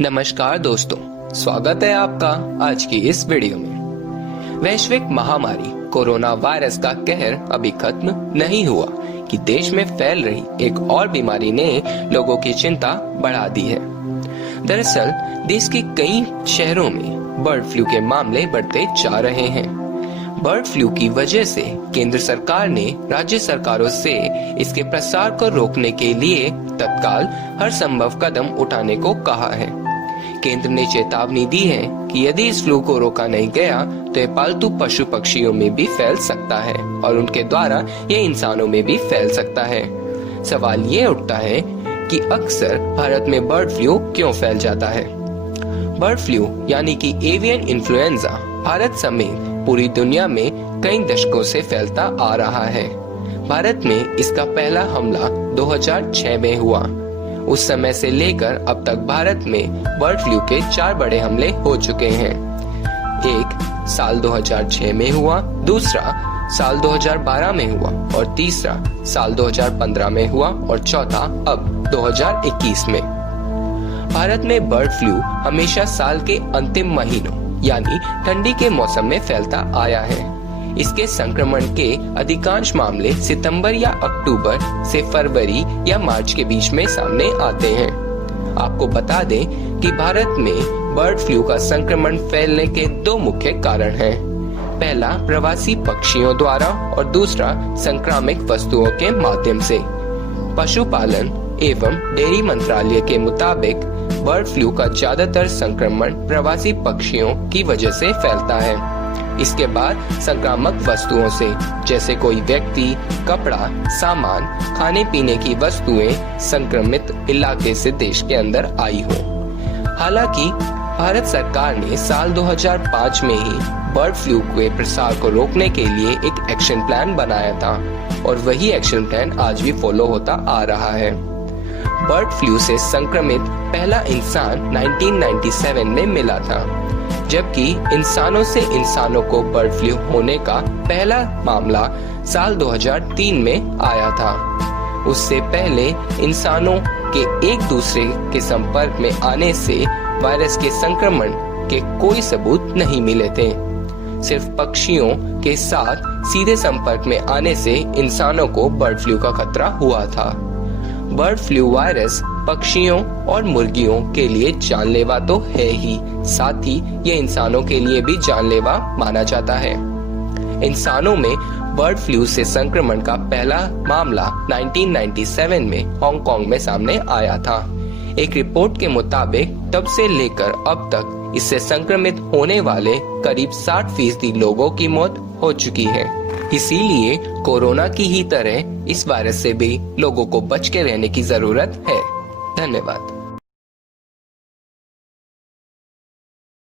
नमस्कार दोस्तों, स्वागत है आपका आज की इस वीडियो में। वैश्विक महामारी कोरोना वायरस का कहर अभी खत्म नहीं हुआ कि देश में फैल रही एक और बीमारी ने लोगों की चिंता बढ़ा दी है। दरअसल देश के कई शहरों में बर्ड फ्लू के मामले बढ़ते जा रहे हैं। बर्ड फ्लू की वजह से केंद्र सरकार ने राज्य सरकारों से इसके प्रसार को रोकने के लिए तत्काल हर संभव कदम उठाने को कहा है। केंद्र ने चेतावनी दी है कि यदि इस फ्लू को रोका नहीं गया तो ये पालतू पशु पक्षियों में भी फैल सकता है और उनके द्वारा ये इंसानों में भी फैल सकता है। सवाल ये उठता है कि अक्सर भारत में बर्ड फ्लू क्यों फैल जाता है। बर्ड फ्लू यानी कि एवियन इन्फ्लुएंजा भारत समेत पूरी दुनिया में कई दशकों से फैलता आ रहा है। भारत में इसका पहला हमला 2006 में हुआ। उस समय से लेकर अब तक भारत में बर्ड फ्लू के 4 बड़े हमले हो चुके हैं। एक साल 2006 में हुआ, दूसरा साल 2012 में हुआ और तीसरा साल 2015 में हुआ और चौथा अब 2021 में। भारत में बर्ड फ्लू हमेशा साल के अंतिम महीनों यानी ठंडी के मौसम में फैलता आया है। इसके संक्रमण के अधिकांश मामले सितंबर या अक्टूबर से फरवरी या मार्च के बीच में सामने आते हैं। आपको बता दें कि भारत में बर्ड फ्लू का संक्रमण फैलने के 2 मुख्य कारण हैं। पहला प्रवासी पक्षियों द्वारा और दूसरा संक्रामक वस्तुओं के माध्यम से। पशुपालन एवं डेयरी मंत्रालय के मुताबिक बर्ड फ्लू का ज्यादातर संक्रमण प्रवासी पक्षियों की वजह से फैलता है। इसके बाद संक्रामक वस्तुओं से, जैसे कोई व्यक्ति, कपड़ा, सामान, खाने पीने की वस्तुएं संक्रमित इलाके से देश के अंदर आई हो। हालांकि भारत सरकार ने साल 2005 में ही बर्ड फ्लू के प्रसार को रोकने के लिए एक एक्शन प्लान बनाया था और वही एक्शन प्लान आज भी फॉलो होता आ रहा है। बर्ड फ्लू से संक्रमित पहला इंसान 1997 में मिला था, जबकि इंसानों से इंसानों को बर्ड फ्लू होने का पहला मामला साल 2003 में आया था। उससे पहले इंसानों के एक दूसरे के संपर्क में आने से वायरस के संक्रमण के कोई सबूत नहीं मिले थे। सिर्फ पक्षियों के साथ सीधे संपर्क में आने से इंसानों को बर्ड फ्लू का खतरा हुआ था। बर्ड फ्लू वायरस पक्षियों और मुर्गियों के लिए जानलेवा तो है ही, साथ ही ये इंसानों के लिए भी जानलेवा माना जाता है। इंसानों में बर्ड फ्लू से संक्रमण का पहला मामला 1997 में हांगकांग में सामने आया था। एक रिपोर्ट के मुताबिक तब से लेकर अब तक इससे संक्रमित होने वाले करीब 60% लोगों की मौत हो चुकी है। इसीलिए कोरोना की ही तरह इस वायरस से भी लोगों को बच के रहने की जरूरत है। धन्यवाद।